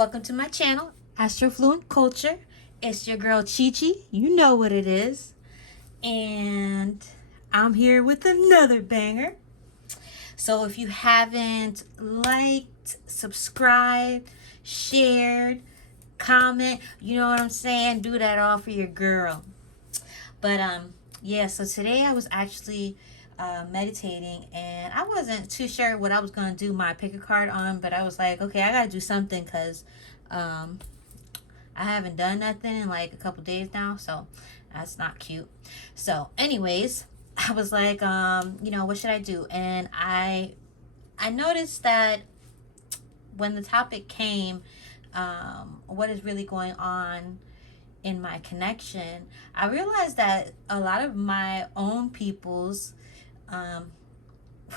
Welcome to my channel, Astrofluentkulture. It's your girl Chi-Chi. You know what it is. And I'm here with another banger. So if you haven't liked, subscribed, shared, comment, you know what I'm saying, do that all for your girl. But yeah, so today I was actually meditating, and I wasn't too sure what I was going to do my PickACard on, but I was like, okay, I got to do something because I haven't done nothing in like a couple days now, so that's not cute. So anyways, I was like, you know, what should I do? And I noticed that when the topic came, what is really going on in my connection, I realized that a lot of my own people's,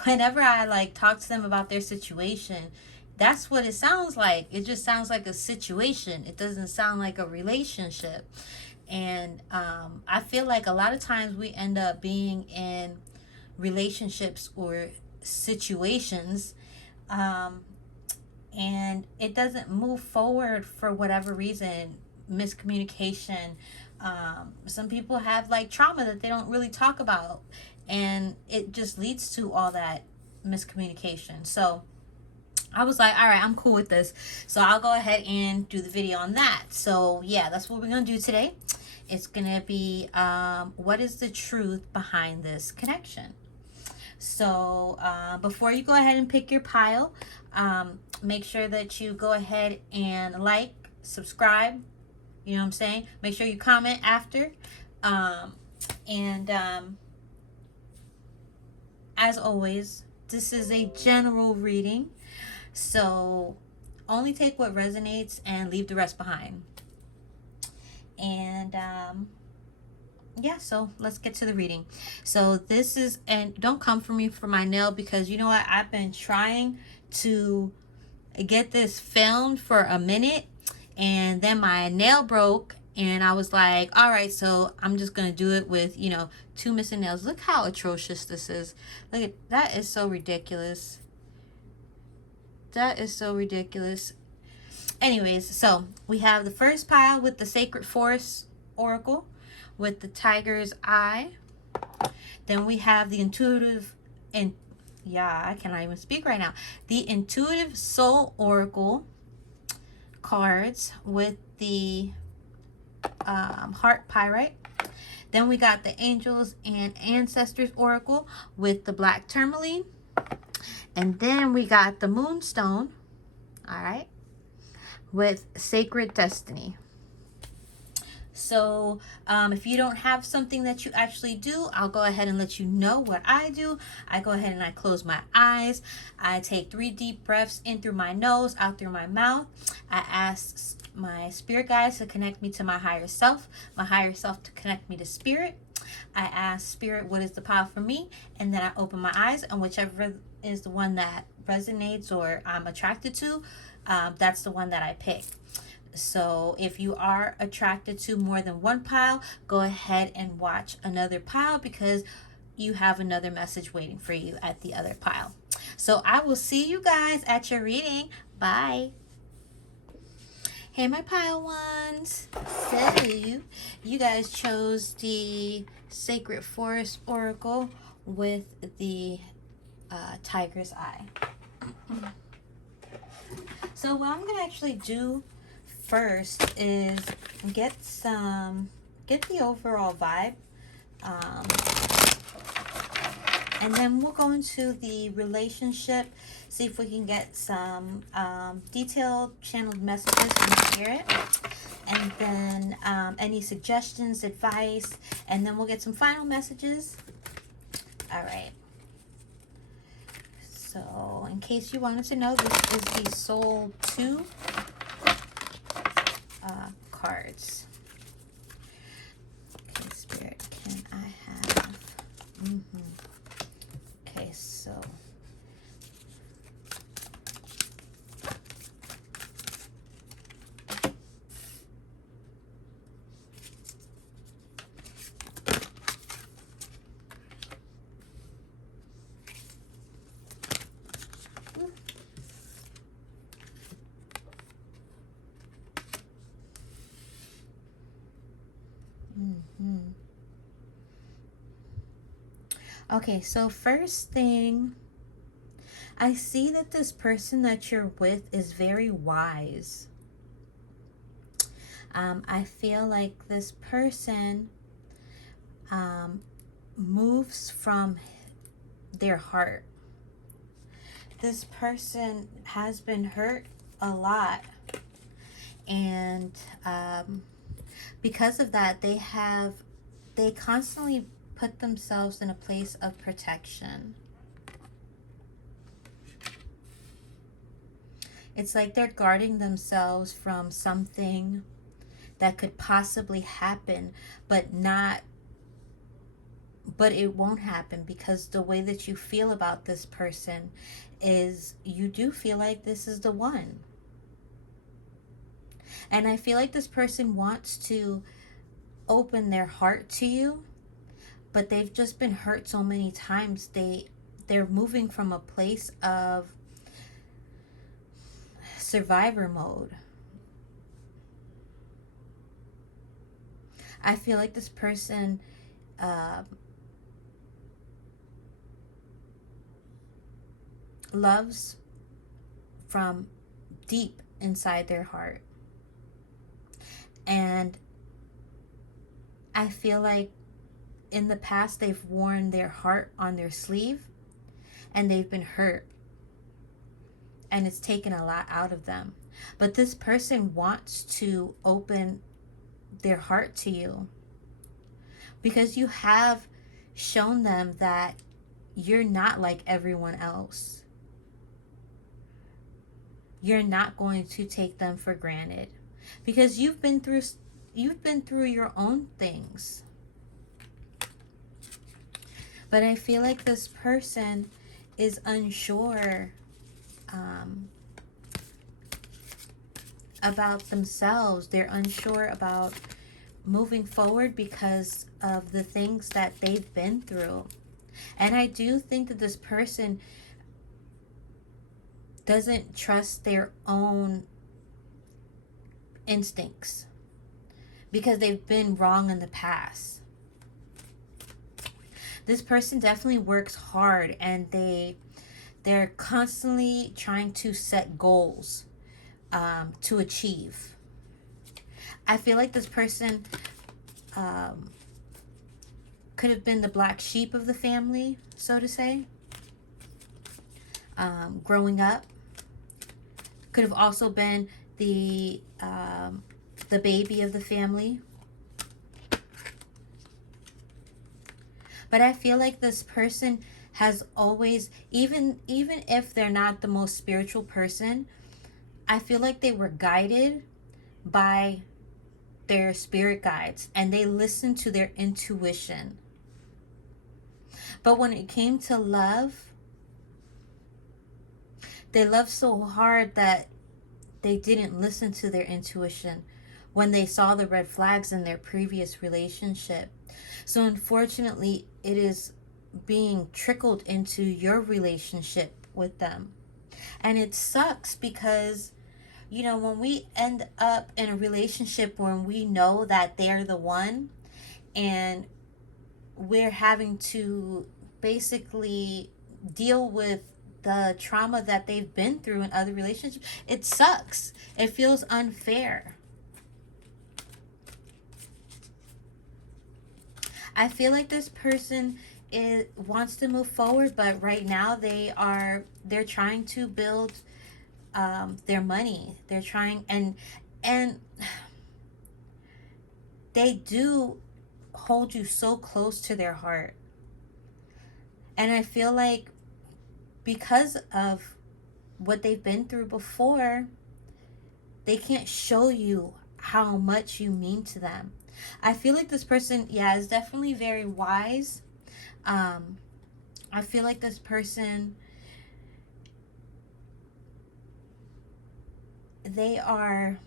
whenever I like talk to them about their situation, that's what it sounds like. It just sounds like a situation. It doesn't sound like a relationship. And I feel like a lot of times we end up being in relationships or situations, and it doesn't move forward for whatever reason. Miscommunication. Some people have like trauma that they don't really talk about, and it just leads to all that miscommunication. So I was like, all right, I'm cool with this, so I'll go ahead and do the video on that. So yeah, that's what we're gonna do today. It's gonna be what is the truth behind this connection. So before you go ahead and pick your pile, make sure that you go ahead and like, subscribe, you know what I'm saying? Make sure you comment after. As always, this is a general reading, so only take what resonates and leave the rest behind. And yeah, so let's get to the reading. So this is, and don't come for me for my nail, because you know what, I've been trying to get this filmed for a minute, and then my nail broke, and I was like, all right, so I'm just gonna do it with, you know, 2 missing nails. Look how atrocious this is. Look at that. Is so ridiculous. That is so ridiculous. Anyways, so we have the first pile with the Sacred Forest Oracle with the Tiger's Eye. Then we have the Intuitive, and yeah, I cannot even speak right now. The Intuitive Soul Oracle cards with the Heart Pyrite. Then we got the Angels and Ancestors Oracle with the Black Tourmaline. And then we got the Moonstone, all right, with Sacred Destiny. So if you don't have something that you actually do, I'll go ahead and let you know what I do. I go ahead and I close my eyes. I take 3 deep breaths in through my nose, out through my mouth. I ask my spirit guides to connect me to my higher self to connect me to spirit. I ask spirit, what is the pile for me? And then I open my eyes, and whichever is the one that resonates or I'm attracted to, that's the one that I pick. So if you are attracted to more than one pile, go ahead and watch another pile, because you have another message waiting for you at the other pile. So I will see you guys at your reading. Bye. Hey, my pile ones. So you guys chose the Sacred Forest Oracle with the Tiger's Eye. So what I'm going to actually do first is get the overall vibe, and then we'll go into the relationship, see if we can get some detailed channeled messages from spirit, and then any suggestions, advice, and then we'll get some final messages. All right, so in case you wanted to know, this is the Soul 2 cards. Okay, spirit, can I have okay, so Okay, so first thing, I see that this person that you're with is very wise. I feel like this person moves from their heart. This person has been hurt a lot, and because of that, they constantly put themselves in a place of protection. It's like they're guarding themselves from something that could possibly happen, but it won't happen, because the way that you feel about this person is you do feel like this is the one. And I feel like this person wants to open their heart to you, but they've just been hurt so many times. They're moving from a place of survivor mode. I feel like this person loves from deep inside their heart. And I feel like in the past they've worn their heart on their sleeve, and they've been hurt, and it's taken a lot out of them. But this person wants to open their heart to you, because you have shown them that you're not like everyone else. You're not going to take them for granted, because you've been through your own things. But I feel like this person is unsure about themselves. They're unsure about moving forward because of the things that they've been through. And I do think that this person doesn't trust their own instincts, because they've been wrong in the past. This person definitely works hard, and they're constantly trying to set goals to achieve. I feel like this person could have been the black sheep of the family, so to say. Growing up, could have also been the baby of the family. But I feel like this person has always, even if they're not the most spiritual person, I feel like they were guided by their spirit guides, and they listened to their intuition. But when it came to love, they loved so hard that they didn't listen to their intuition when they saw the red flags in their previous relationship. So unfortunately, it is being trickled into your relationship with them. And it sucks, because, you know, when we end up in a relationship when we know that they're the one, and we're having to basically deal with the trauma that they've been through in other relationships, it sucks. It feels unfair. I feel like this person wants to move forward, but right now they're trying to build their money. They're trying, and they do hold you so close to their heart. And I feel like because of what they've been through before, they can't show you how much you mean to them. I feel like this person, is definitely very wise. I feel like this person, they are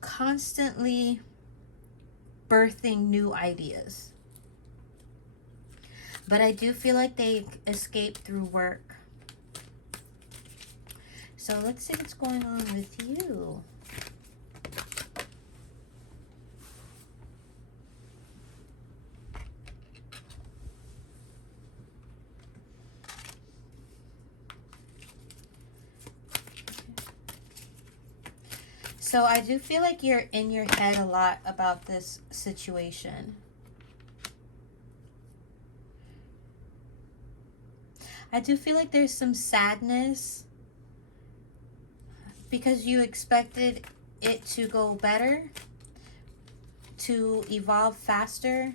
constantly birthing new ideas. But I do feel like they escape through work. So let's see what's going on with you. So I do feel like you're in your head a lot about this situation. I do feel like there's some sadness because you expected it to go better, to evolve faster.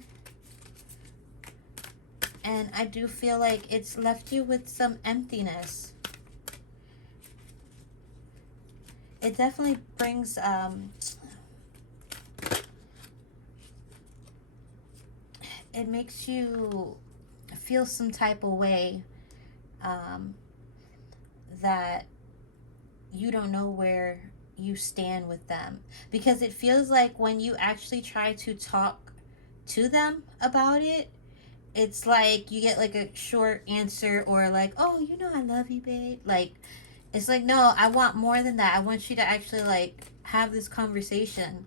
And I do feel like it's left you with some emptiness. It definitely brings it makes you feel some type of way, that you don't know where you stand with them, because it feels like when you actually try to talk to them about it, it's like you get like a short answer, or like, oh, you know, I love you, babe. Like, it's like, no, I want more than that. I want you to actually like have this conversation.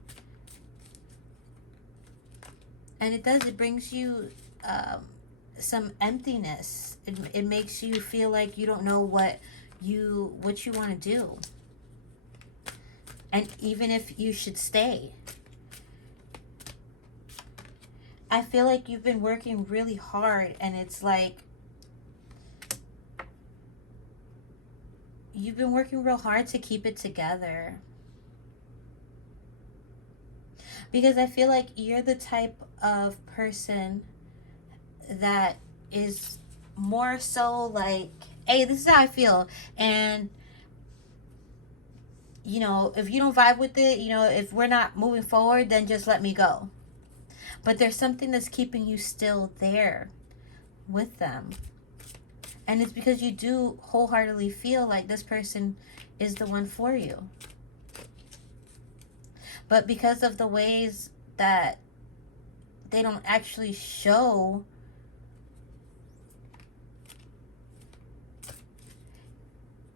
And it brings you some emptiness. It makes you feel like you don't know what you want to do, and even if you should stay. I feel like you've been working really hard, and it's like you've been working real hard to keep it together, because I feel like you're the type of person that is more so like, hey, this is how I feel, and you know, if you don't vibe with it, you know, if we're not moving forward, then just let me go. But there's something that's keeping you still there with them, and it's because you do wholeheartedly feel like this person is the one for you. But because of the ways that they don't actually show,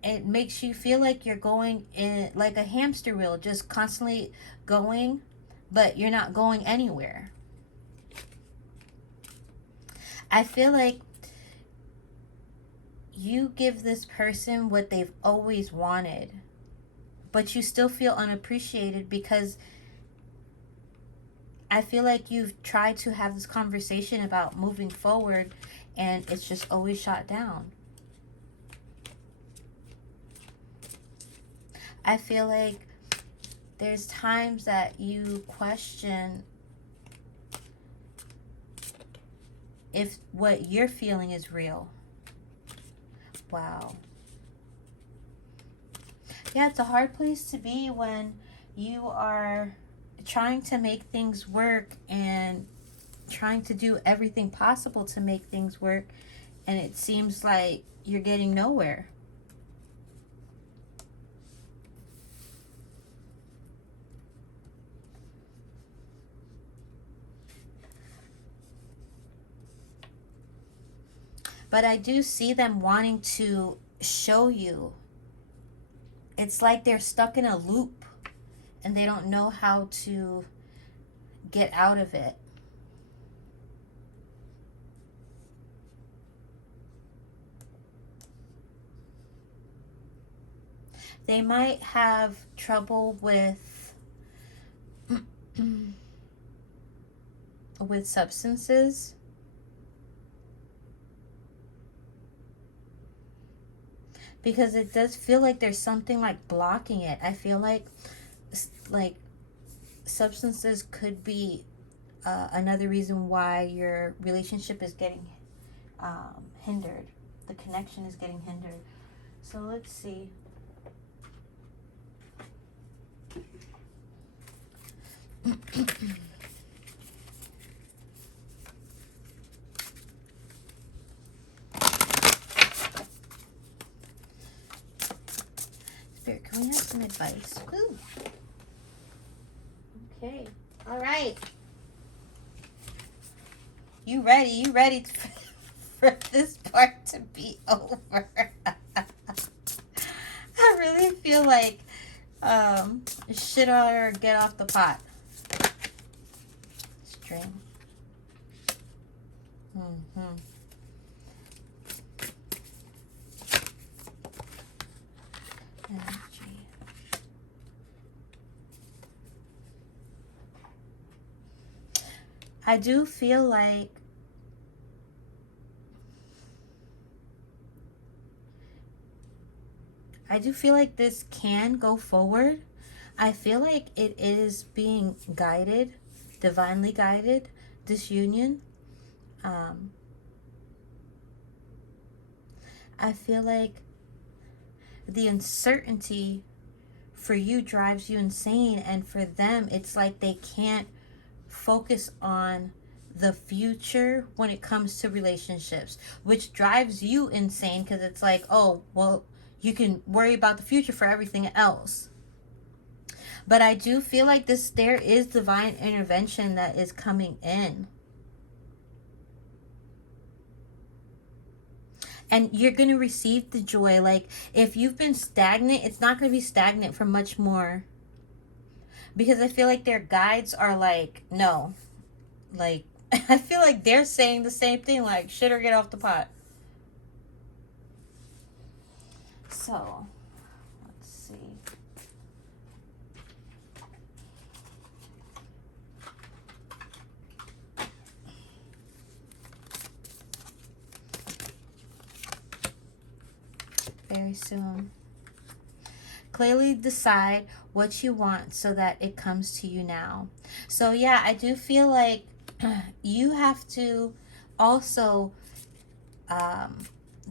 it makes you feel like you're going in like a hamster wheel, just constantly going, but you're not going anywhere. I feel like you give this person what they've always wanted, but you still feel unappreciated, because I feel like you've tried to have this conversation about moving forward, and it's just always shot down. I feel like there's times that you question if what you're feeling is real. Wow. Yeah, it's a hard place to be when you are trying to make things work and trying to do everything possible to make things work, and it seems like you're getting nowhere. But I do see them wanting to show you. It's like they're stuck in a loop and they don't know how to get out of it. They might have trouble with substances. Because it does feel like there's something like blocking it. I feel like substances could be another reason why your relationship is getting hindered. The connection is getting hindered. So let's see. Spirit, can we have some advice? Ooh. Okay. All right. You ready? You ready for this part to be over? I really feel like shit ought to get off the pot. String. Energy. I do feel like this can go forward. I feel like it is being guided, divinely guided, this union. I feel like the uncertainty for you drives you insane, and for them it's like they can't focus on the future when it comes to relationships, which drives you insane because it's like, oh, well, you can worry about the future for everything else. But I do feel like there is divine intervention that is coming in. And you're going to receive the joy. Like, if you've been stagnant, it's not going to be stagnant for much more. Because I feel like their guides are like, no. Like, I feel like they're saying the same thing, like, shit or get off the pot. So, let's see. Very soon. Clearly decide what you want so that it comes to you now. So yeah, I do feel like you have to also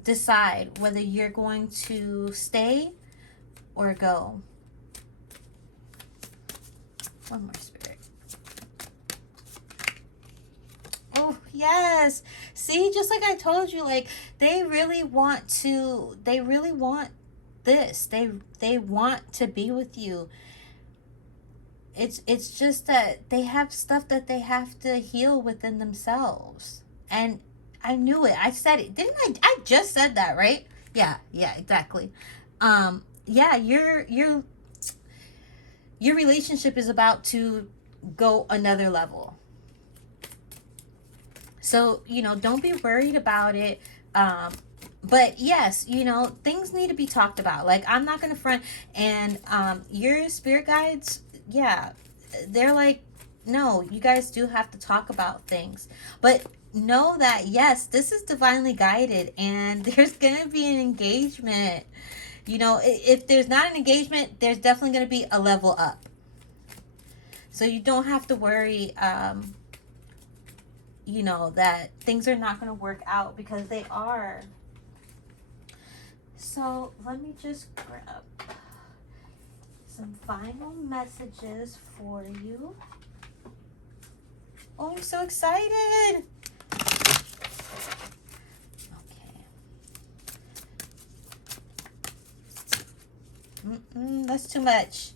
decide whether you're going to stay or go. One more, Spirit. Oh, yes. See, just like I told you, like, they really want this. They want to be with you. It's just that they have stuff that they have to heal within themselves. And I knew it. I said it. Didn't I? I just said that, right? Yeah, exactly. Yeah, your relationship is about to go another level. So, don't be worried about it. But yes, things need to be talked about. Like, I'm not going to front. And your spirit guides, yeah, they're like, no, you guys do have to talk about things. But know that, yes, this is divinely guided. And there's going to be an engagement. If there's not an engagement, there's definitely going to be a level up. So you don't have to worry, that things are not going to work out, because they are. So let me just grab some final messages for you. Oh, I'm so excited. Okay. That's too much.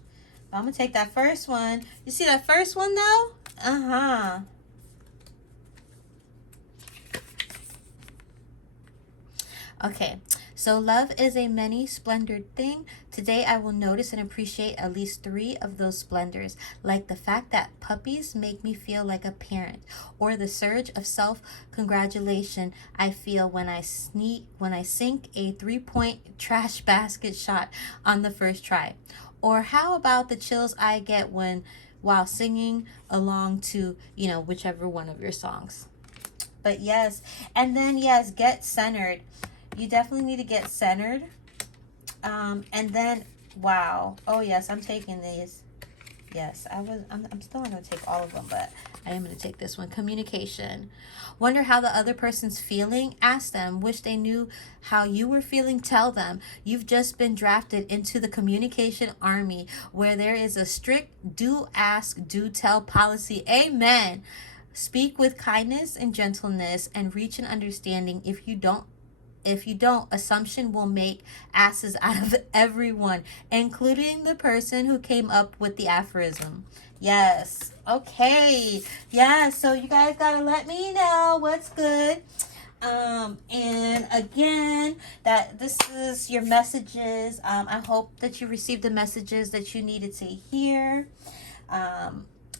I'm going to take that first one. You see that first one though? Uh-huh. Okay, so love is a many-splendored thing. Today I will notice and appreciate at least 3 of those splendors, like the fact that puppies make me feel like a parent, or the surge of self-congratulation I feel when I sink a 3-point trash basket shot on the first try. Or how about the chills I get while singing along to, whichever one of your songs. But yes, and then yes, get centered. You definitely need to get centered. And then, wow. Oh, yes, I'm taking these. Yes, I'm still not going to take all of them, but I am going to take this one. Communication. Wonder how the other person's feeling? Ask them. Wish they knew how you were feeling? Tell them. You've just been drafted into the communication army, where there is a strict do ask, do tell policy. Amen. Speak with kindness and gentleness and reach an understanding. If you don't, assumption will make asses out of everyone, including the person who came up with the aphorism. Yes. Okay. Yeah, so you guys gotta let me know what's good. And again, that this is your messages. I hope that you received the messages that you needed to hear.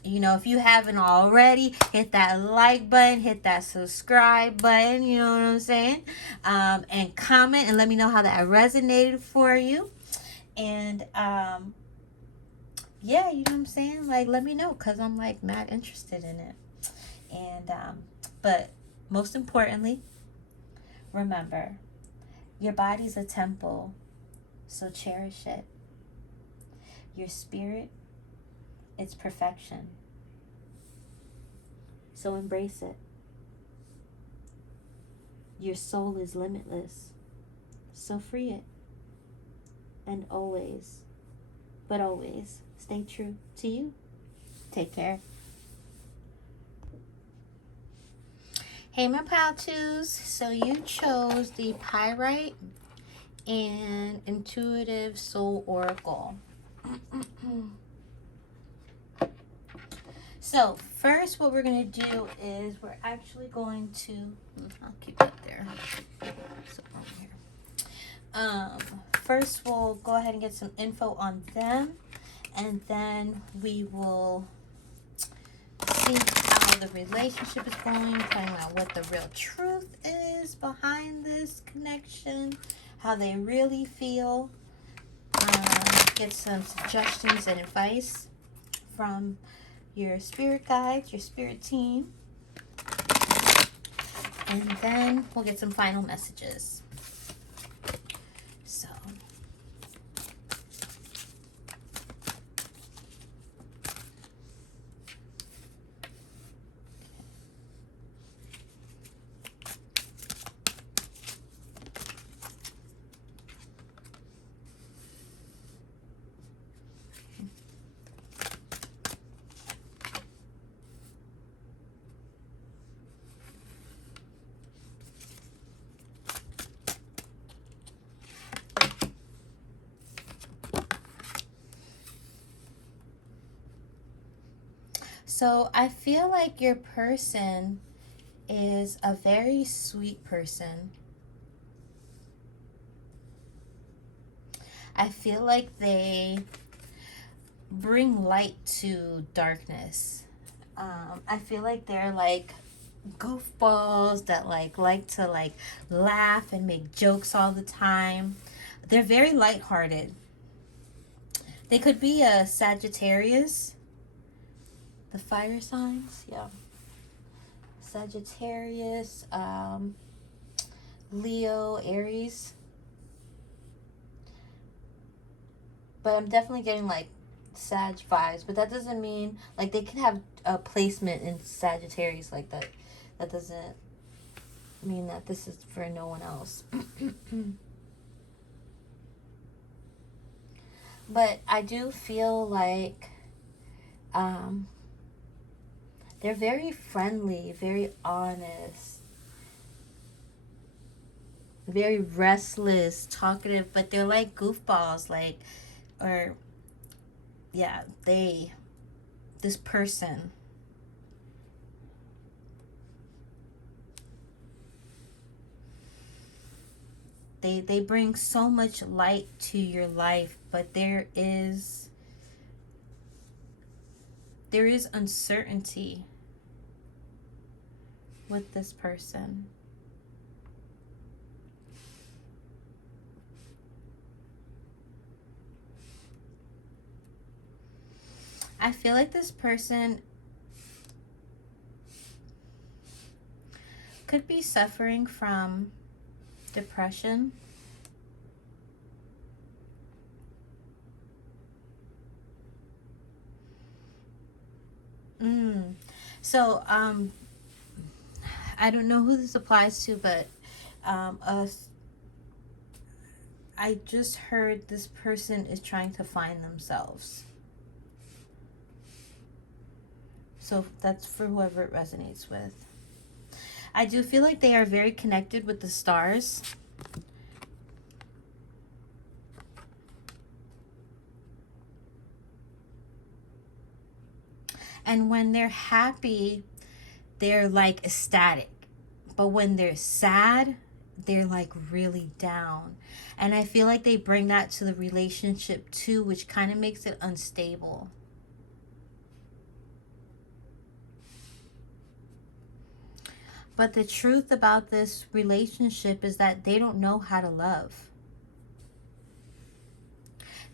If you haven't already, hit that like button, hit that subscribe button, you know what I'm saying? And comment and let me know how that resonated for you. And yeah, you know what I'm saying? Like, let me know, because I'm like mad interested in it. And but most importantly, remember, your body's a temple, so cherish it. Your spirit, it's perfection, so embrace it. Your soul is limitless, so free it. And always, but always, stay true to you. Take care. Hey, my pal twos. So you chose the Pyrite and Intuitive Soul Oracle. So first what we're going to do is we're actually going to, I'll keep that there. So over here. First we'll go ahead and get some info on them, and then we will see how the relationship is going, finding out what the real truth is behind this connection, how they really feel, get some suggestions and advice from your spirit guides, your spirit team, and then we'll get some final messages. So So I feel like your person is a very sweet person. I feel like they bring light to darkness. I feel like they're like goofballs that like to like laugh and make jokes all the time. They're very lighthearted. They could be a Sagittarius. The fire signs, yeah. Sagittarius, Leo, Aries. But I'm definitely getting like Sag vibes. But that doesn't mean, like, they could have a placement in Sagittarius like that. That doesn't mean that this is for no one else. But I do feel like they're very friendly, very honest, very restless, talkative, but they're like goofballs, like, or, yeah, this person. They bring so much light to your life, but there is uncertainty with this person. I feel like this person could be suffering from depression. So, I don't know who this applies to, but I just heard this person is trying to find themselves. So that's for whoever it resonates with. I do feel like they are very connected with the stars. And when they're happy, they're like ecstatic. But when they're sad, they're like really down. And I feel like they bring that to the relationship too, which kind of makes it unstable. But the truth about this relationship is that they don't know how to love.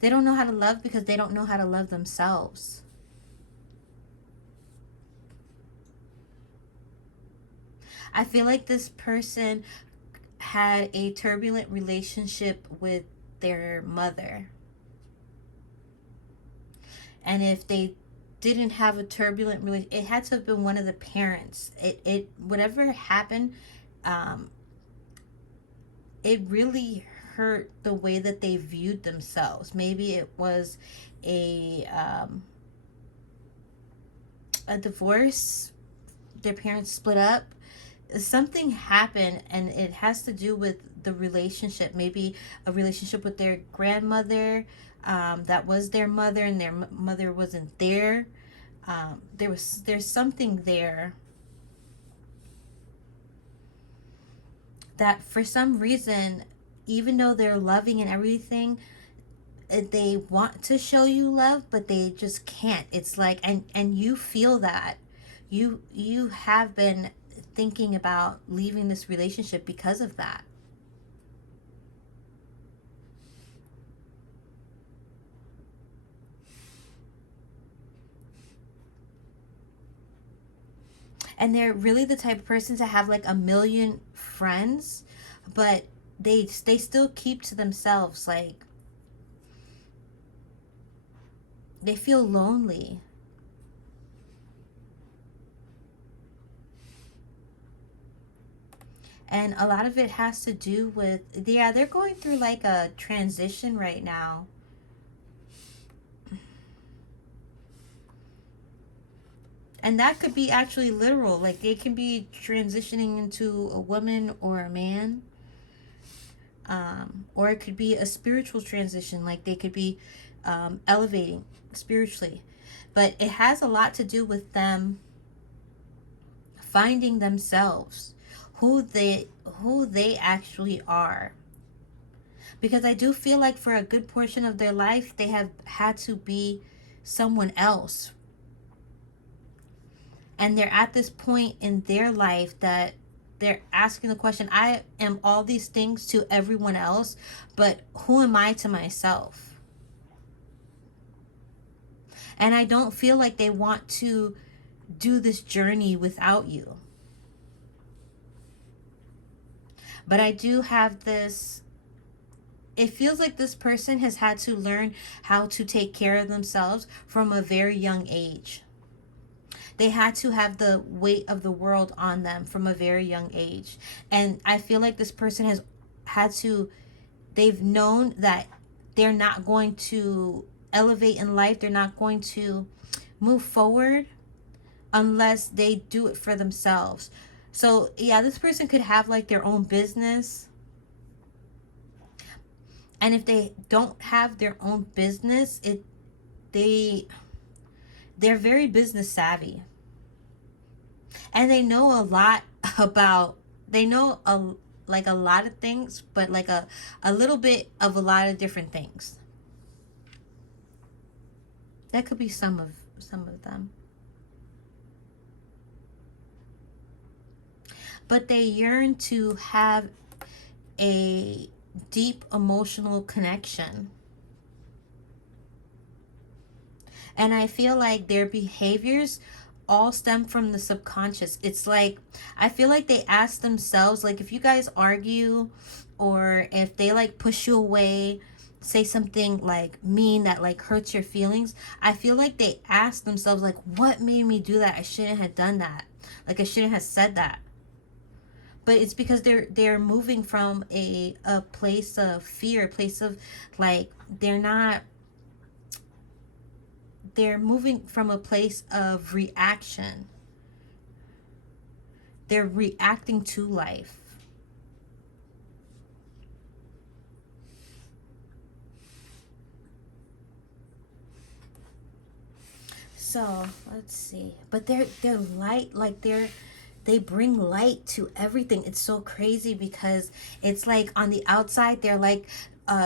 They don't know how to love because they don't know how to love themselves. I feel like this person had a turbulent relationship with their mother. And if they didn't have a turbulent relationship, it had to have been one of the parents. It whatever happened, um, it really hurt the way that they viewed themselves. Maybe it was a divorce. Their parents split up. Something happened, and it has to do with the relationship. Maybe a relationship with their grandmother, that was their mother, and their mother wasn't there. There's something there that for some reason, even though they're loving and everything, they want to show you love, but they just can't. It's like, and you feel that you have been thinking about leaving this relationship because of that. And they're really the type of person to have like a million friends, but they still keep to themselves. Like, they feel lonely. And a lot of it has to do with, yeah, they're going through like a transition right now. And that could be actually literal. Like, they can be transitioning into a woman or a man. Or it could be a spiritual transition. Like, they could be elevating spiritually. But it has a lot to do with them finding themselves, who they actually are. Because I do feel like for a good portion of their life, they have had to be someone else. And they're at this point in their life that they're asking the question, I am all these things to everyone else, but who am I to myself? And I don't feel like they want to do this journey without you. But I do have this, it feels like this person has had to learn how to take care of themselves from a very young age. They had to have the weight of the world on them from a very young age. And I feel like this person has had to, they've known that they're not going to elevate in life. They're not going to move forward unless they do it for themselves. So yeah, this person could have like their own business. And if they don't have their own business, they're very business savvy. And they know a lot about, they know a lot of things, but like a little bit of a lot of different things. That could be some of them. But they yearn to have a deep emotional connection. And I feel like their behaviors all stem from the subconscious. It's like, I feel like they ask themselves, like, if you guys argue or if they like push you away, say something like mean that like hurts your feelings, I feel like they ask themselves, like, what made me do that? I shouldn't have done that. Like, I shouldn't have said that. But it's because they're moving from a place of fear, a place of like, they're moving from a place of reaction. They're reacting to life. So let's see. But they're light, like they bring light to everything. It's so crazy because it's like on the outside they're like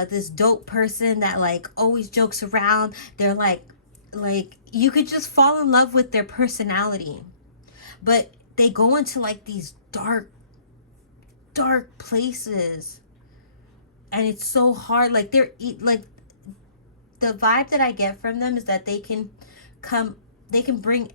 this dope person that like always jokes around. They're like you could just fall in love with their personality. But they go into like these dark places. And it's so hard. Like like the vibe that I get from them is that they can bring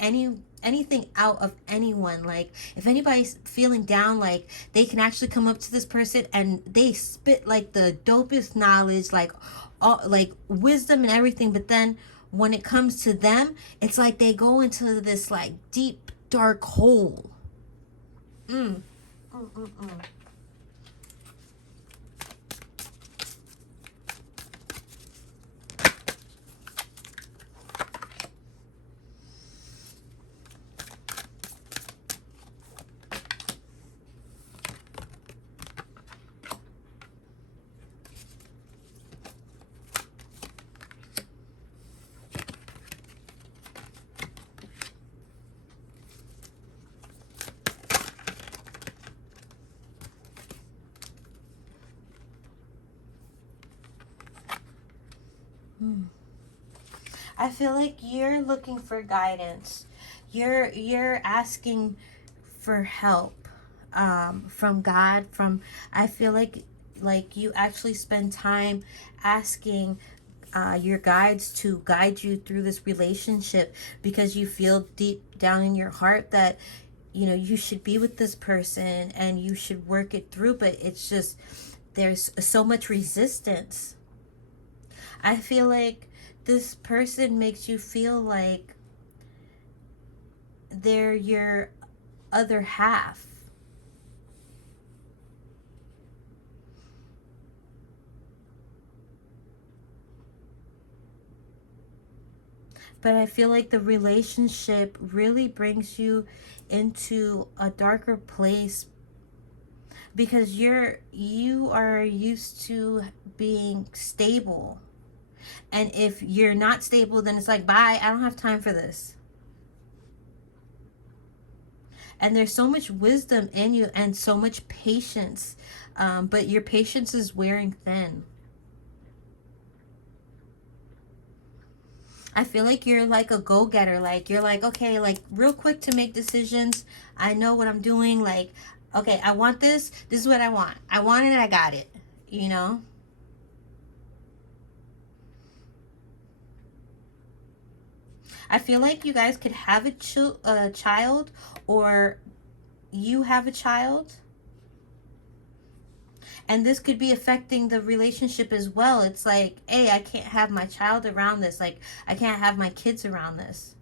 anything out of anyone. Like, if anybody's feeling down, like, they can actually come up to this person and they spit like the dopest knowledge, like all like wisdom and everything. But then when it comes to them, it's like they go into this like deep dark hole. Mm. Mm, mm, mm. I feel like you're looking for guidance. You're asking for help from God. From I feel like you actually spend time asking your guides to guide you through this relationship, because you feel deep down in your heart that you should be with this person and you should work it through, but it's just there's so much resistance. I feel like this person makes you feel like they're your other half. But I feel like the relationship really brings you into a darker place, because you are used to being stable. And if you're not stable, then it's like, bye, I don't have time for this. And there's so much wisdom in you and so much patience, but your patience is wearing thin. I feel like you're like a go-getter. Like, you're like, okay, like real quick to make decisions. I know what I'm doing. Like, okay, I want this. This is what I want. I want it. I got it. You know? I feel like you guys could have a child, or you have a child. And this could be affecting the relationship as well. It's like, hey, I can't have my child around this. Like, I can't have my kids around this.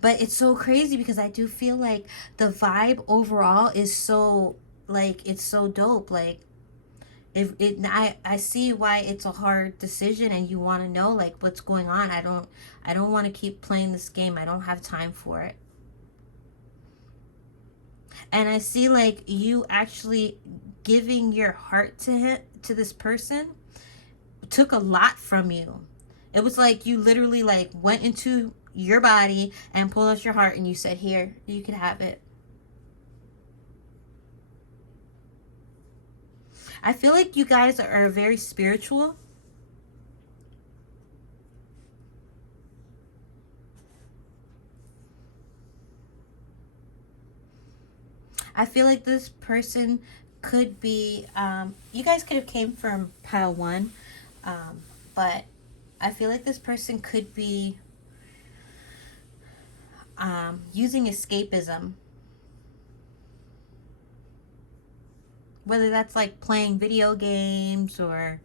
But it's so crazy, because I do feel like the vibe overall is so, like, it's so dope. Like, I see why it's a hard decision, and you want to know like what's going on. I don't want to keep playing this game. I don't have time for it. And I see like you actually giving your heart to this person took a lot from you. It was like you literally like went into your body and pulled out your heart, and you said, here, you can have it. I feel like you guys are very spiritual. I feel like this person could be, you guys could have came from pile one, but I feel like this person could be using escapism. Whether that's like playing video games, or,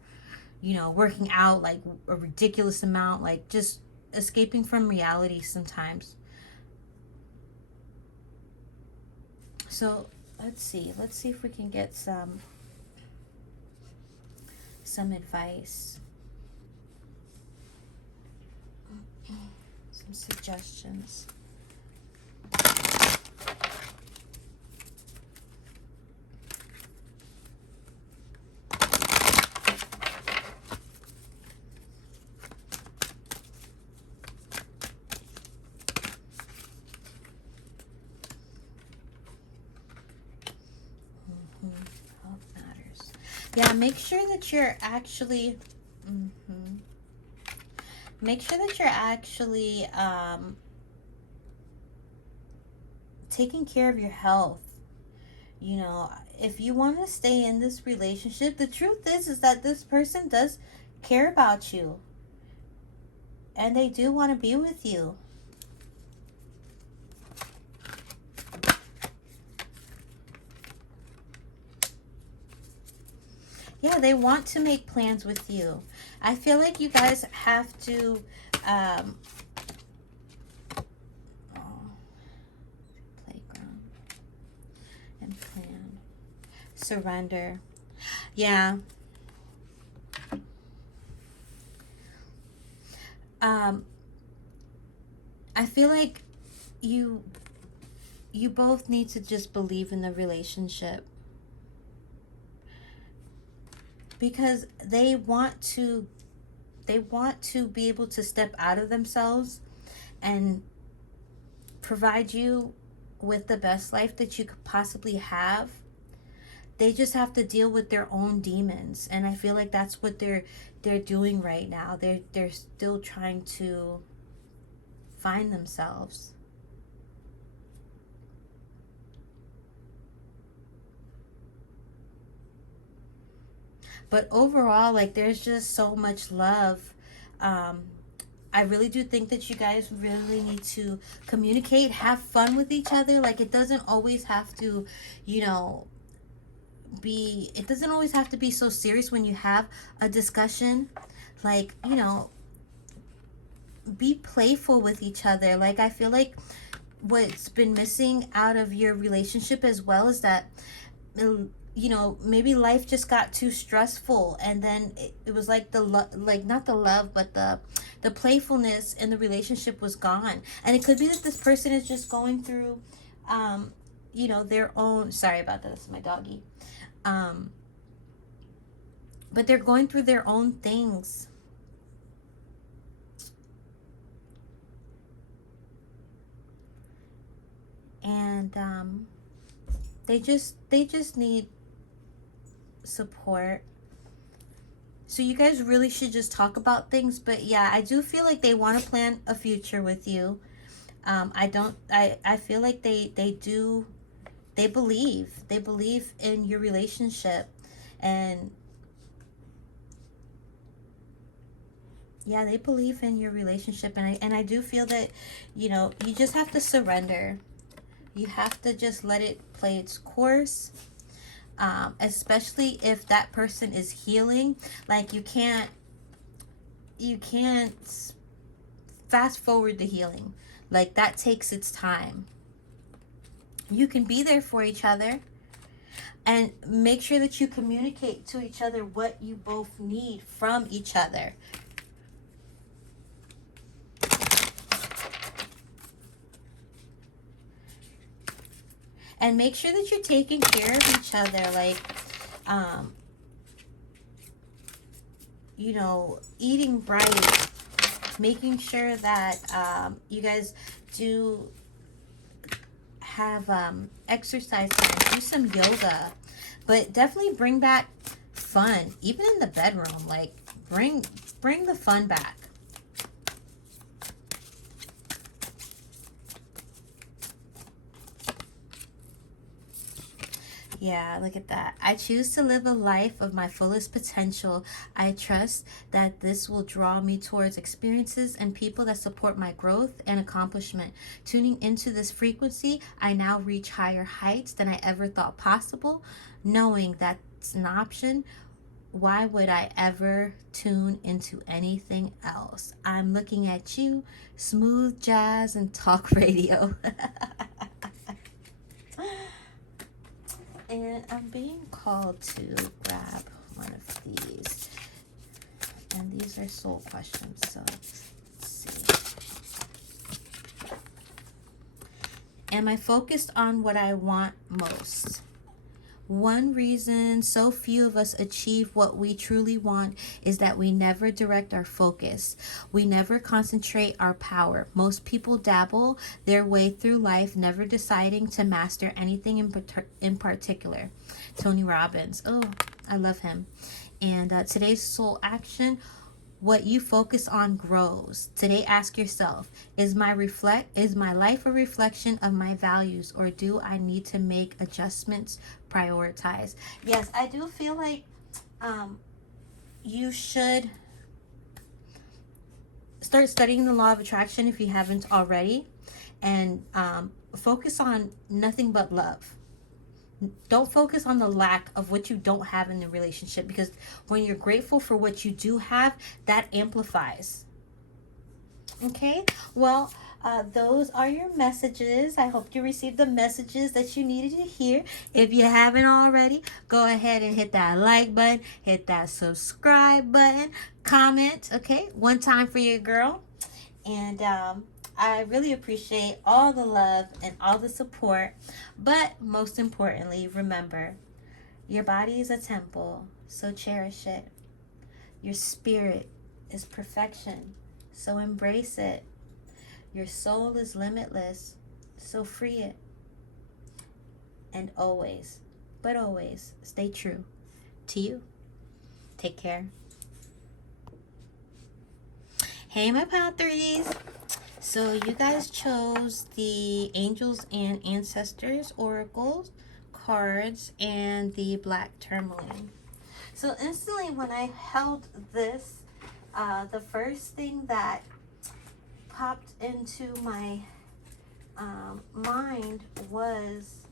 working out like a ridiculous amount, like just escaping from reality sometimes. So let's see if we can get some advice, some suggestions. Health matters. Yeah, make sure that you're actually make sure that you're actually taking care of your health. If you want to stay in this relationship, the truth is that this person does care about you, and they do want to be with you. Yeah, they want to make plans with you. I feel like you guys have to playground and plan. Surrender. Yeah. I feel like you both need to just believe in the relationship, because they want to be able to step out of themselves and provide you with the best life that you could possibly have. They just have to deal with their own demons, and I feel like that's what they're doing right now. They're still trying to find themselves. But overall, like, there's just so much love. I really do think that you guys really need to communicate, have fun with each other. Like, it doesn't always have to, you know, it doesn't always have to be so serious when you have a discussion. Like, you know, be playful with each other. Like, I feel like what's been missing out of your relationship as well is that, you know, maybe life just got too stressful, and then it was like like not the love, but the playfulness in the relationship was gone. And it could be that this person is just going through you know, their own, sorry about this, my doggy, but they're going through their own things. And they just need support. So you guys really should just talk about things. But yeah, I do feel like they want to plan a future with you. I feel like they believe in your relationship. And yeah, they believe in your relationship. And I do feel that, you know, you just have to surrender. You have to just let it play its course. Especially if that person is healing. Like, you can't fast forward the healing. Like, that takes its time. You can be there for each other, and make sure that you communicate to each other what you both need from each other. And make sure that you're taking care of each other. Like, you know, eating right, making sure that you guys do have exercise time, do some yoga, but definitely bring back fun, even in the bedroom. Like, bring the fun back. Yeah, look at that. I choose to live a life of my fullest potential. I trust that this will draw me towards experiences and people that support my growth and accomplishment. Tuning into this frequency, I now reach higher heights than I ever thought possible. Knowing that's an option, why would I ever tune into anything else? I'm looking at you, smooth jazz and talk radio. And I'm being called to grab one of these. And these are soul questions, so let's see. Am I focused on what I want most? One reason so few of us achieve what we truly want is that we never direct our focus. We never concentrate our power. Most people dabble their way through life, never deciding to master anything in particular. Tony Robbins. Oh, I love him. And today's soul action: what you focus on grows. Today, ask yourself, is my life a reflection of my values, or do I need to make adjustments, prioritize? Yes, I do feel like you should start studying the law of attraction if you haven't already, and focus on nothing but love. Don't focus on the lack of what you don't have in the relationship, because when you're grateful for what you do have, that amplifies. Okay, well, those are your messages. I hope you received the messages that you needed to hear. If you haven't already, go ahead and hit that like button, hit that subscribe button, comment, okay? One time for your girl. And I really appreciate all the love and all the support. But most importantly, remember, your body is a temple, so cherish it. Your spirit is perfection, so embrace it. Your soul is limitless, so free it. And always, but always, stay true to you. Take care. Hey, my Pound Threes. So you guys chose the Angels and Ancestors Oracles cards and the Black Tourmaline. So instantly when I held this, the first thing that popped into my mind was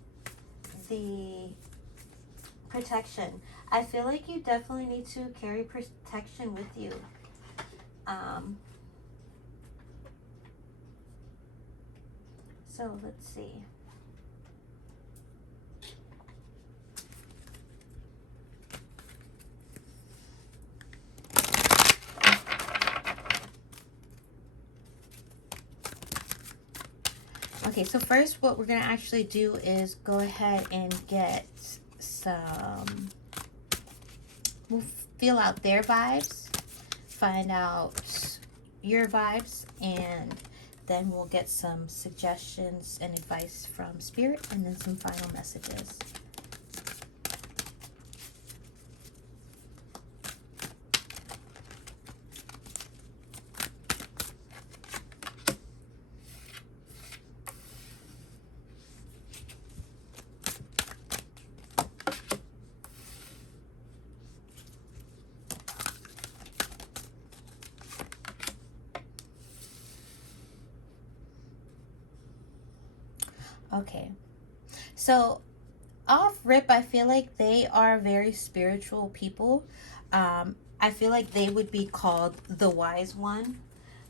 the protection. I feel like you definitely need to carry protection with you. So let's see. Okay, so first what we're going to actually do is go ahead and get some, we'll feel out their vibes, find out your vibes, and then we'll get some suggestions and advice from Spirit, and then some final messages. Okay, so off rip, I feel like they are very spiritual people. I feel like they would be called the wise one.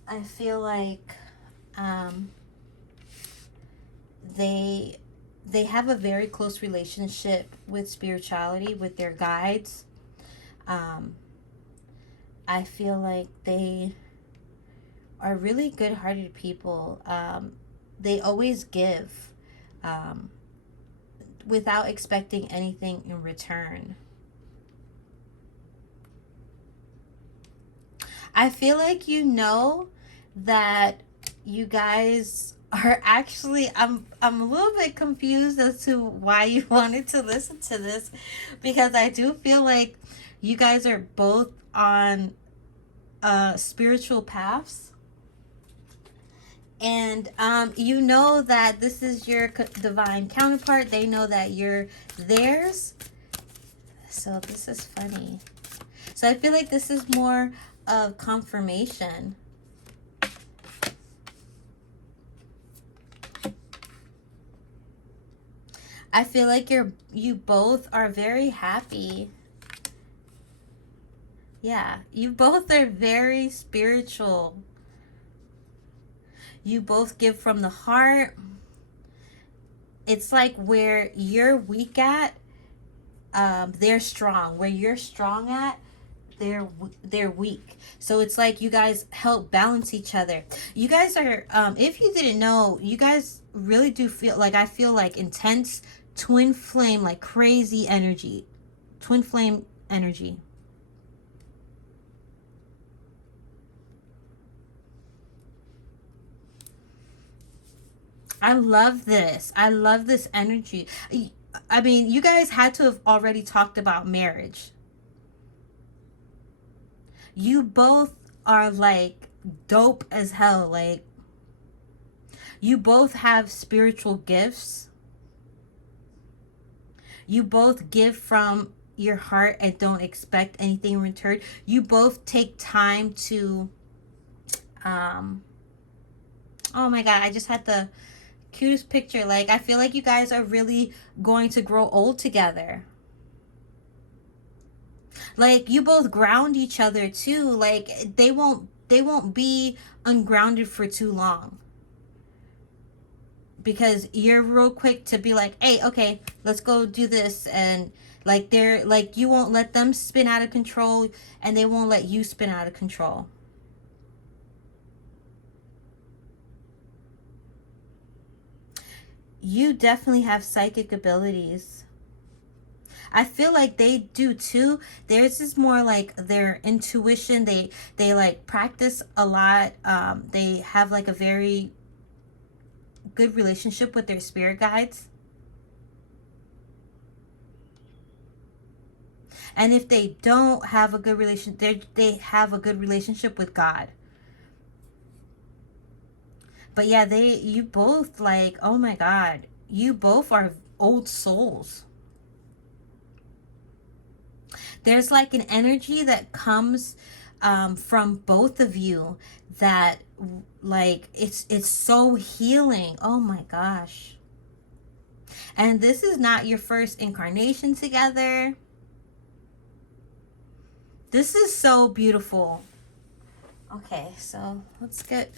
I feel like they have a very close relationship with spirituality, with their guides. I feel like they are really good-hearted people. They always give. Without expecting anything in return. I feel like you know that you guys are actually, I'm a little bit confused as to why you wanted to listen to this, because I do feel like you guys are both on spiritual paths. And you know that this is your divine counterpart. They know that you're theirs. So this is funny. So I feel like this is more of confirmation. I feel like you both are very happy. Yeah, you both are very spiritual. You both give from the heart. It's like where you're weak at, they're strong. Where you're strong at, they're weak. So it's like you guys help balance each other. You guys are, if you didn't know, you guys really do feel like, I feel like intense twin flame, like crazy energy. Twin flame energy. I love this. I love this energy. I mean, you guys had to have already talked about marriage. You both are like dope as hell. Like, you both have spiritual gifts. You both give from your heart and don't expect anything in return. You both take time to, oh my God, I just had the cutest picture. Like, I feel like you guys are really going to grow old together. Like, you both ground each other too. Like, they won't be ungrounded for too long. Because you're real quick to be like, hey, okay, let's go do this. And like, they're like, you won't let them spin out of control, and they won't let you spin out of control. You definitely have psychic abilities. I feel like they do too. Theirs is more like their intuition. They like practice a lot. They have like a very good relationship with their spirit guides. And if they don't have a good relation, they have a good relationship with God. But yeah, you both, like, oh my God, you both are old souls. There's like an energy that comes from both of you that, like, it's so healing. Oh my gosh. And this is not your first incarnation together. This is so beautiful. Okay, so let's get...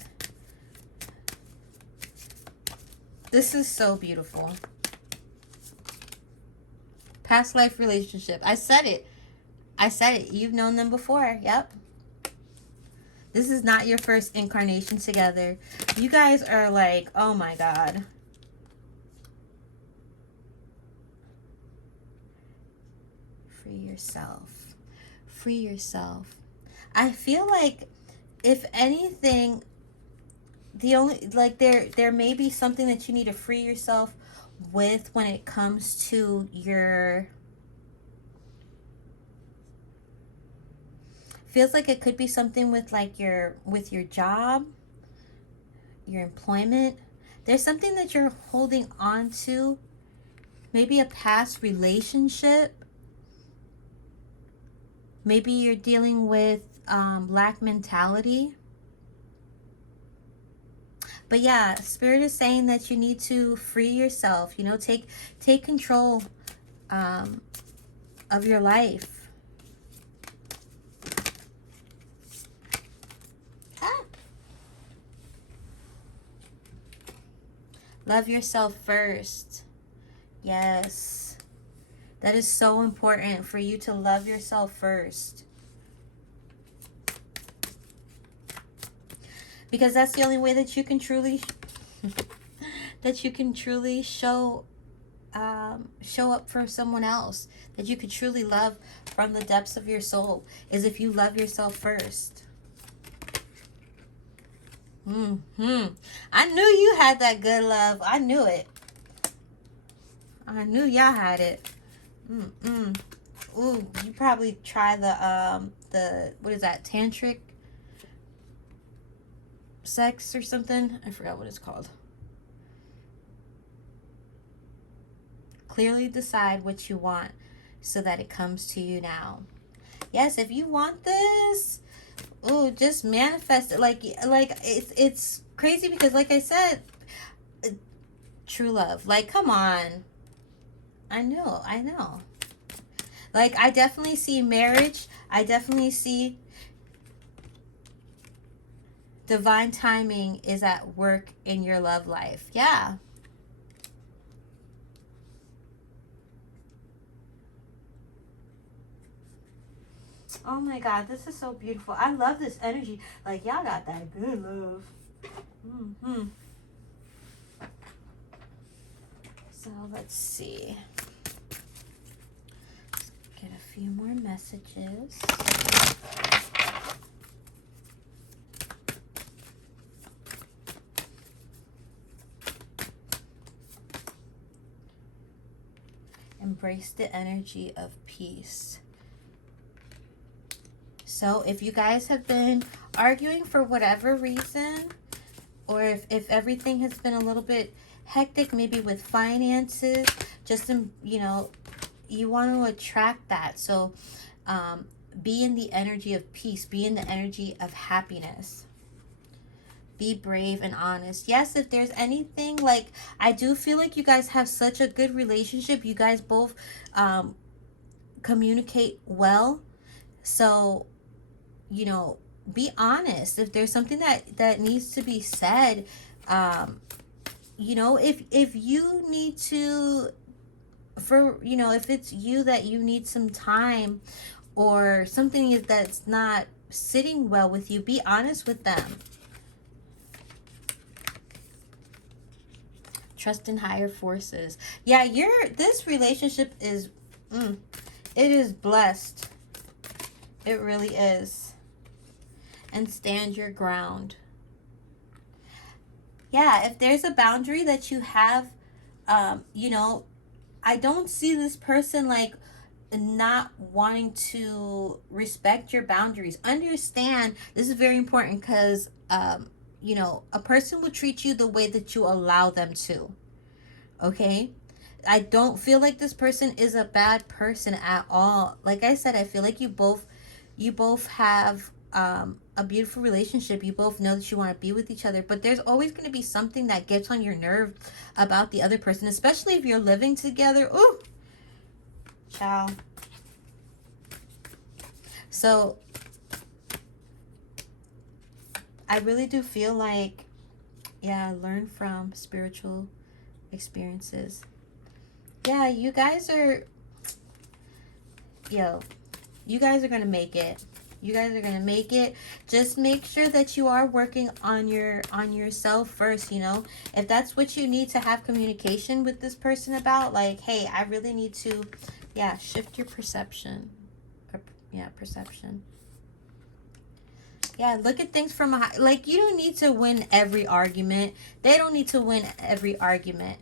This is so beautiful. Past life relationship. I said it. I said it. You've known them before. Yep. This is not your first incarnation together. You guys are like, oh my God. Free yourself. Free yourself. I feel like, if anything, the only, like, there may be something that you need to free yourself with when it comes to your... Feels like it could be something with like with your job, your employment. There's something that you're holding on to. Maybe a past relationship. Maybe you're dealing with lack mentality. But yeah, Spirit is saying that you need to free yourself. You know, take control of your life. Love yourself first. Yes. That is so important, for you to love yourself first. Because that's the only way that you can truly show up for someone else. That you could truly love from the depths of your soul, is if you love yourself first. I knew you had that good love. I knew it. I knew y'all had it. Ooh, you probably try the what is that, tantric sex or something? I forgot what it's called. Clearly decide what you want so that it comes to you now. Yes, if you want this, ooh, just manifest it. Like it's crazy because, like I said, true love. Like, come on. I know. Like, I definitely see marriage. I definitely see divine timing is at work in your love life. Yeah. Oh my God, this is so beautiful. I love this energy. Like, y'all got that good love. So let's see. Let's get a few more messages. Embrace the energy of peace. So if you guys have been arguing for whatever reason, or if everything has been a little bit hectic, maybe with finances, just, you know, you want to attract that. So be in the energy of peace. Be in the energy of happiness. Be brave and honest. Yes, if there's anything, like, I do feel like you guys have such a good relationship. You guys both communicate well. So, you know, be honest. If there's something that needs to be said, you know, if you need to, for, you know, if it's you that you need some time, or something that's not sitting well with you, be honest with them. Trust in higher forces. Yeah, this relationship is, it is blessed. It really is. And stand your ground. Yeah, if there's a boundary that you have, you know, I don't see this person like not wanting to respect your boundaries. Understand, this is very important, because you know, a person will treat you the way that you allow them to. Okay? I don't feel like this person is a bad person at all. Like I said, I feel like you both have a beautiful relationship. You both know that you want to be with each other, but there's always going to be something that gets on your nerve about the other person, especially if you're living together. Ooh, ciao. So I really do feel like, yeah, learn from spiritual experiences. Yeah, you guys are, you guys are gonna make it. You guys are gonna make it. Just make sure that you are working on yourself first. You know, if that's what you need to have communication with this person about, like, hey, I really need to, shift your perception. Perception. Yeah, look at things from a high, like, you don't need to win every argument. They don't need to win every argument.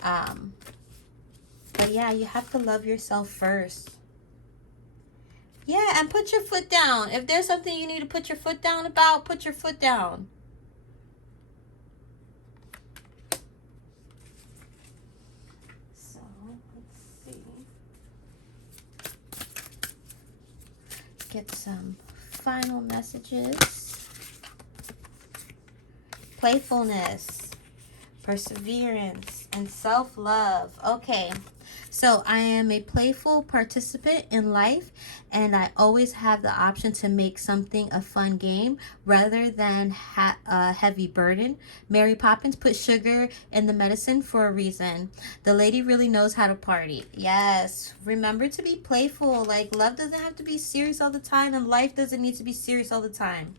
But yeah, you have to love yourself first. Yeah, and put your foot down. If there's something you need to put your foot down about, put your foot down. So, let's see. Get some final messages. Playfulness, perseverance, and self-love. Okay. So I am a playful participant in life, and I always have the option to make something a fun game rather than a heavy burden. Mary Poppins put sugar in the medicine for a reason. The lady really knows how to party. Yes, remember to be playful. Like, love doesn't have to be serious all the time, and life doesn't need to be serious all the time.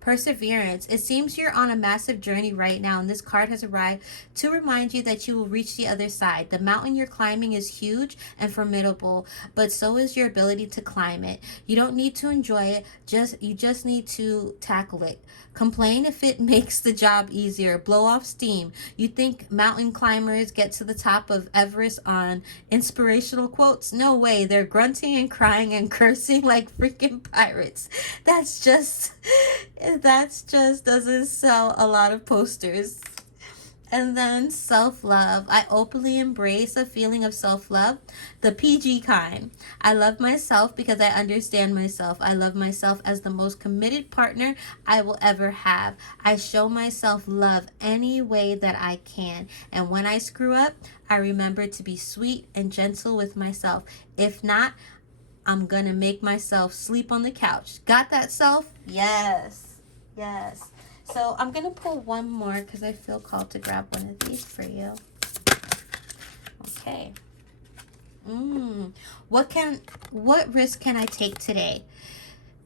Perseverance. It seems you're on a massive journey right now, and this card has arrived to remind you that you will reach the other side. The mountain you're climbing is huge and formidable, but so is your ability to climb it. You don't need to enjoy it, you just need to tackle it. Complain if it makes the job easier. Blow off steam. You think mountain climbers get to the top of Everest on inspirational quotes? No way. They're grunting and crying and cursing like freaking pirates. That's just doesn't sell a lot of posters. And then self-love. I openly embrace a feeling of self-love, the PG kind. I love myself because I understand myself. I love myself as the most committed partner I will ever have. I show myself love any way that I can. And when I screw up, I remember to be sweet and gentle with myself. If not, I'm going to make myself sleep on the couch. Got that, self? Yes. Yes. So I'm going to pull one more because I feel called to grab one of these for you. Okay. What risk can I take today?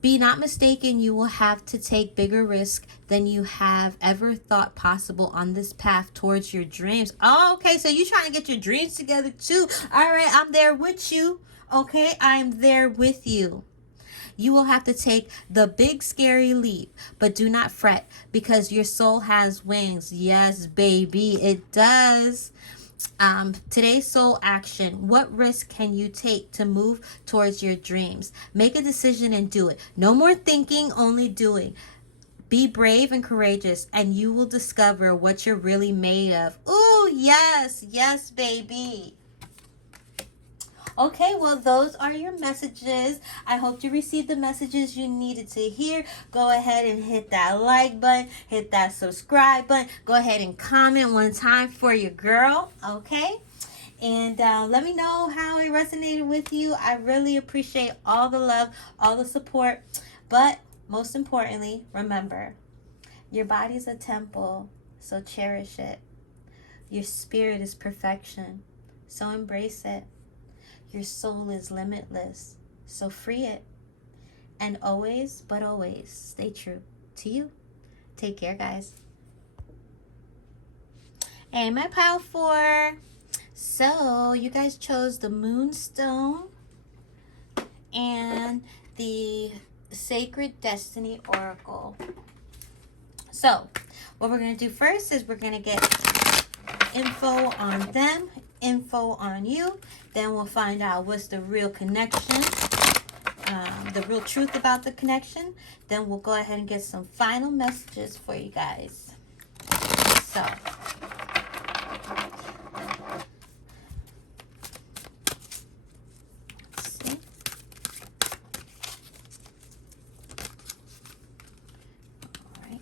Be not mistaken, you will have to take bigger risk than you have ever thought possible on this path towards your dreams. Oh, okay, so you're trying to get your dreams together too. All right, I'm there with you. Okay, I'm there with you. You will have to take the big scary leap, but do not fret because your soul has wings. Yes, baby, it does. Today's soul action. What risk can you take to move towards your dreams? Make a decision and do it. No more thinking, only doing. Be brave and courageous, and you will discover what you're really made of. Ooh, yes, yes, baby. Okay, well, those are your messages. I hope you received the messages you needed to hear. Go ahead and hit that like button, hit that subscribe button. Go ahead and comment one time for your girl, okay? And let me know how it resonated with you. I really appreciate all the love, all the support. But most importantly, remember, your body's a temple, so cherish it. Your spirit is perfection, so embrace it. Your soul is limitless, so free it. And always, but always, stay true to you. Take care, guys. Hey, my pile 4. So, you guys chose the Moonstone and the Sacred Destiny Oracle. So, what we're going to do first is we're going to get info on them, info on you. Then we'll find out what's the real connection, the real truth about the connection. Then we'll go ahead and get some final messages for you guys. So, let's see. All right.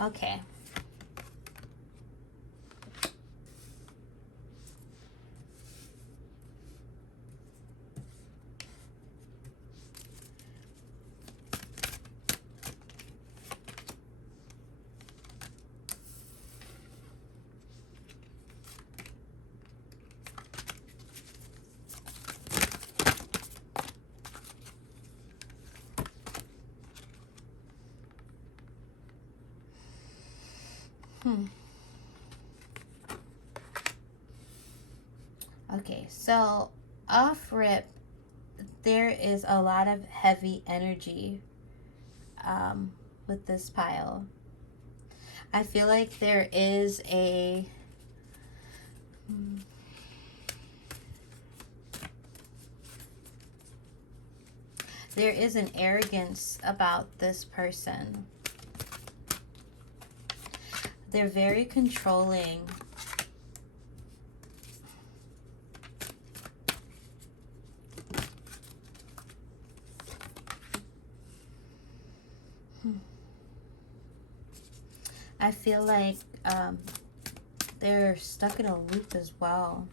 Okay. Okay, so off rip, there is a lot of heavy energy with this pile. I feel like there is a there is an arrogance about this person. They're very controlling. I feel like they're stuck in a loop as well.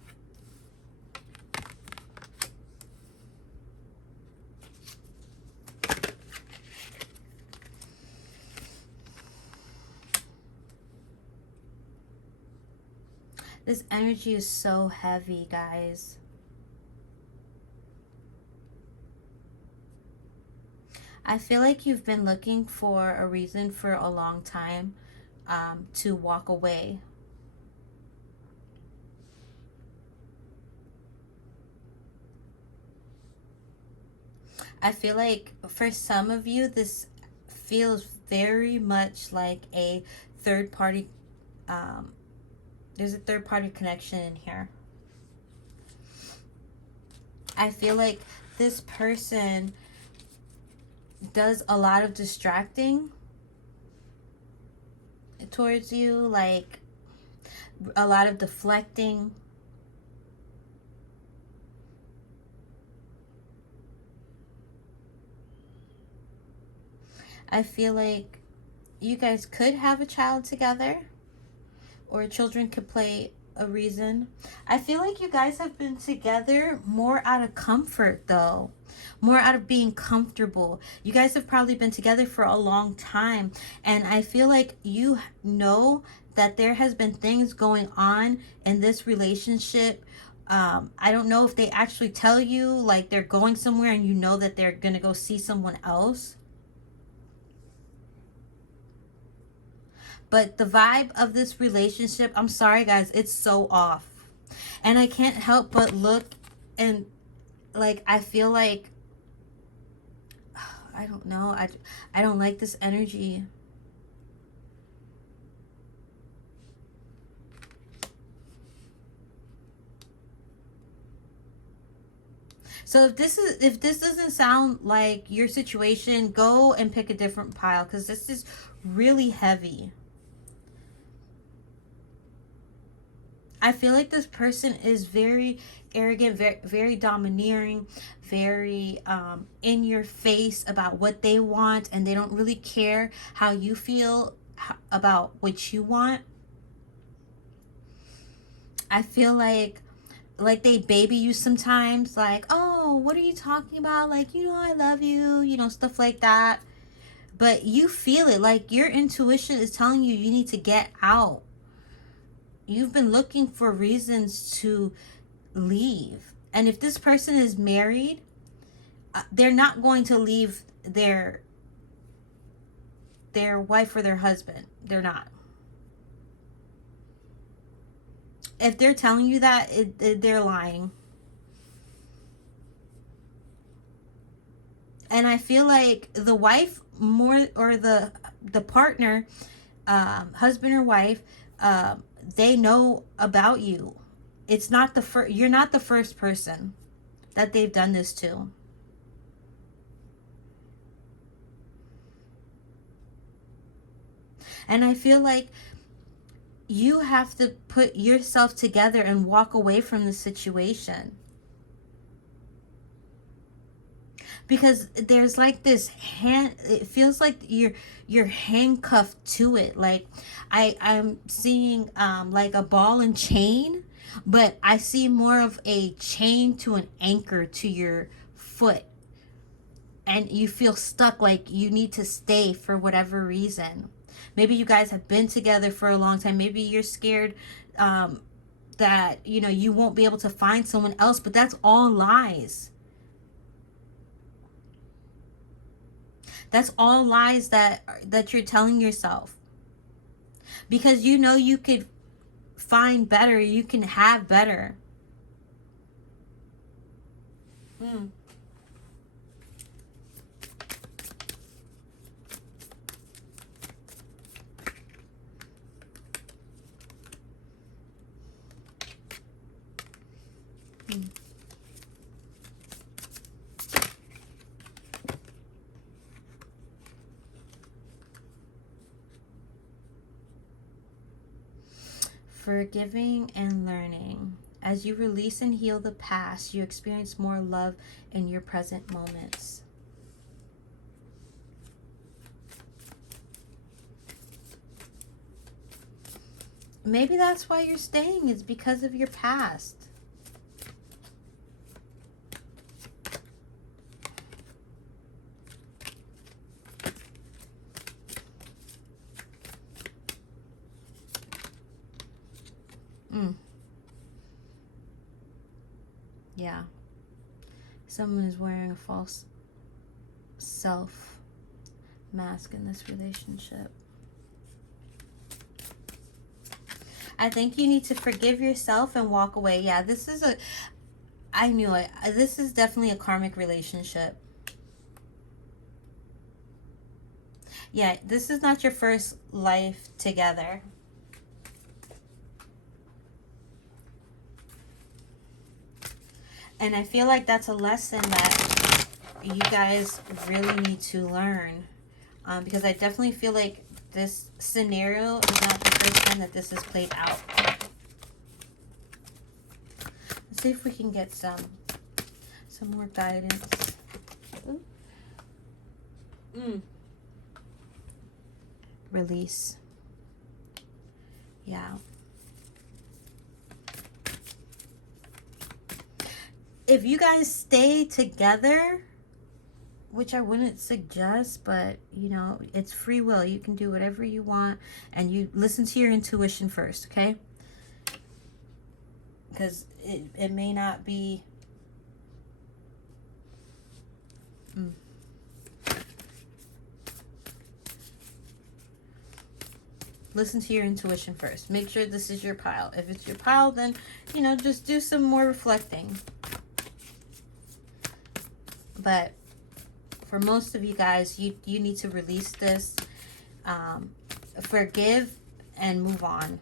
This energy is so heavy, guys. I feel like you've been looking for a reason for a long time to walk away. I feel like for some of you, this feels very much like a third party. There's a third party connection in here. I feel like this person does a lot of distracting towards you, like a lot of deflecting. I feel like you guys could have a child together, or children could play a reason. I feel like you guys have been together more out of comfort, though. More out of being comfortable. You guys have probably been together for a long time, and I feel like you know that there has been things going on in this relationship. I don't know if they actually tell you, like they're going somewhere and you know that they're gonna go see someone else. But the vibe of this relationship, I'm sorry guys, it's so off. And I can't help but look and like, I feel like, I don't know, I don't like this energy. So if this doesn't sound like your situation, go and pick a different pile, because this is really heavy. I feel like this person is very arrogant, very, very domineering, very in your face about what they want, and they don't really care how you feel about what you want. I feel like they baby you sometimes, like, oh, what are you talking about, like, I love you, stuff like that. But you feel it, like your intuition is telling you you need to get out. You've been looking for reasons to leave. And if this person is married, they're not going to leave their wife or their husband. They're not. If they're telling you that, they're lying. And I feel like the wife more, or the partner, husband or wife, they know about you. It's not you're not the first person that they've done this to. And I feel like you have to put yourself together and walk away from the situation. Because there's like this it feels like you're handcuffed to it. Like I'm seeing like a ball and chain, but I see more of a chain to an anchor to your foot. And you feel stuck, like you need to stay for whatever reason. Maybe you guys have been together for a long time. Maybe you're scared that you won't be able to find someone else, but that's all lies. That's all lies that you're telling yourself. Because you could find better, you can have better. Forgiving and learning. As you release and heal the past, you experience more love in your present moments. Maybe that's why you're staying, is because of your past. Yeah. Someone is wearing a false self mask in this relationship. I think you need to forgive yourself and walk away. Yeah, I knew it. This is definitely a karmic relationship. Yeah, this is not your first life together. And I feel like that's a lesson that you guys really need to learn. Because I definitely feel like this scenario is not the first time that this is played out. Let's see if we can get some more guidance. Release. Yeah. If you guys stay together, which I wouldn't suggest, but it's free will. You can do whatever you want, and you listen to your intuition first, okay? Because it may not be listen to your intuition first. Make sure this is your pile. If it's your pile, then just do some more reflecting. But for most of you guys, you need to release this, forgive, and move on.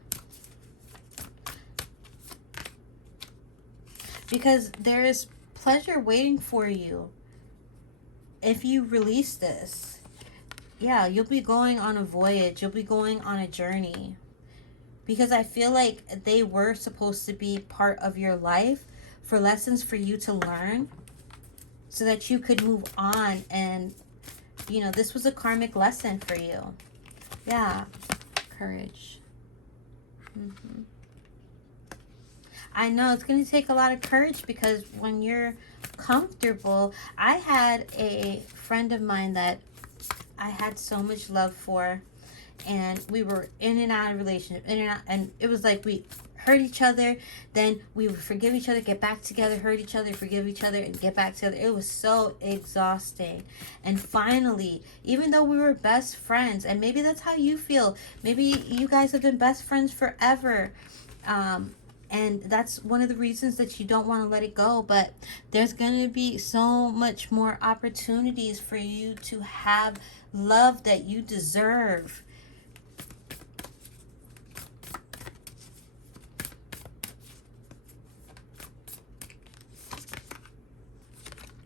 Because there is pleasure waiting for you if you release this. Yeah, you'll be going on a voyage. You'll be going on a journey. because I feel like they were supposed to be part of your life for lessons for you to learn so that you could move on. And, you know, this was a karmic lesson for you. Yeah. Courage. I know it's going to take a lot of courage, because when you're comfortable, I had a friend of mine that I had so much love for, and we were in and out of relationship, in and out, and it was like we hurt each other, then we would forgive each other, get back together, hurt each other, forgive each other, and get back together. It was so exhausting. And finally, even though we were best friends, and maybe that's how you feel, maybe you guys have been best friends forever, and that's one of the reasons that you don't want to let it go, but there's going to be so much more opportunities for you to have love that you deserve.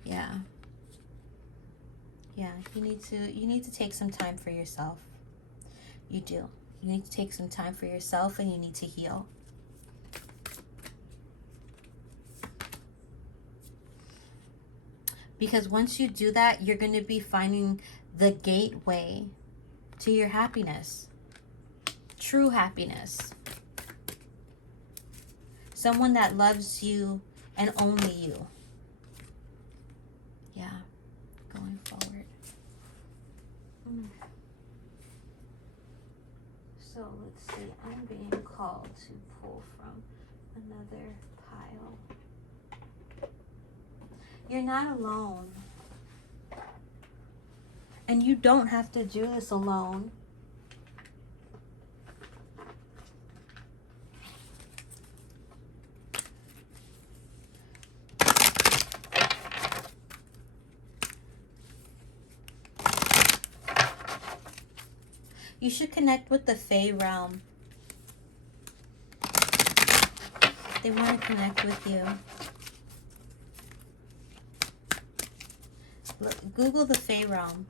Yeah. Yeah, you need to take some time for yourself. You do. You need to take some time for yourself, and you need to heal. Because once you do that, you're going to be finding the gateway to your happiness. True happiness. Someone that loves you and only you. Yeah, going forward. So let's see, I'm being called to pull from another pile. You're not alone. And you don't have to do this alone. You should connect with the Fae realm. They want to connect with you. Look, Google the Fae realm.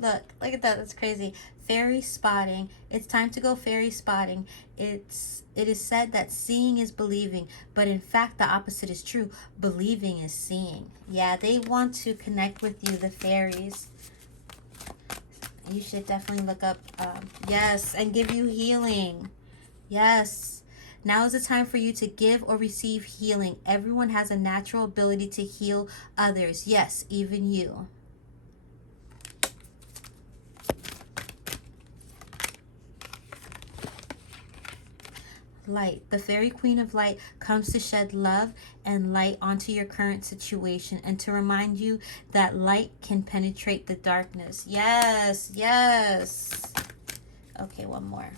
Look at that. That's crazy. Fairy spotting. It's time to go fairy spotting. It is said that seeing is believing, but in fact the opposite is true. Believing is seeing. Yeah, they want to connect with you, the fairies. You should definitely look up, yes, and give you healing. Yes. Now is the time for you to give or receive healing. Everyone has a natural ability to heal others. Yes, even you. Light. The fairy queen of light comes to shed love and light onto your current situation and to remind you that light can penetrate the darkness. Yes, yes. Okay, one more.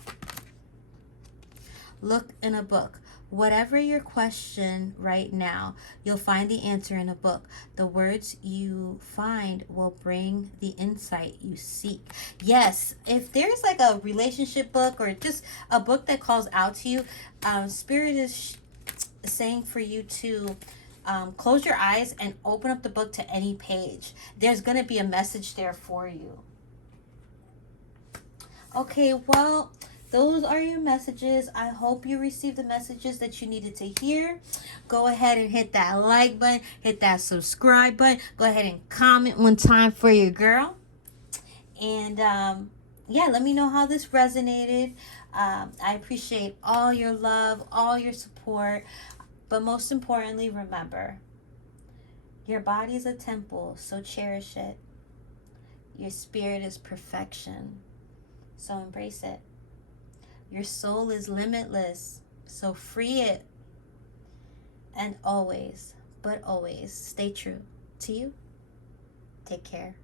Look in a book. Whatever your question right now, you'll find the answer in a book. The words you find will bring the insight you seek. Yes, if there's like a relationship book or just a book that calls out to you, Spirit is saying for you to close your eyes and open up the book to any page. There's going to be a message there for you. Okay, well, those are your messages. I hope you received the messages that you needed to hear. Go ahead and hit that like button. Hit that subscribe button. Go ahead and comment one time for your girl. And yeah, let me know how this resonated. I appreciate all your love, all your support. But most importantly, remember, your body is a temple, so cherish it. Your spirit is perfection, so embrace it. Your soul is limitless, so free it. And always, but always, stay true to you. Take care.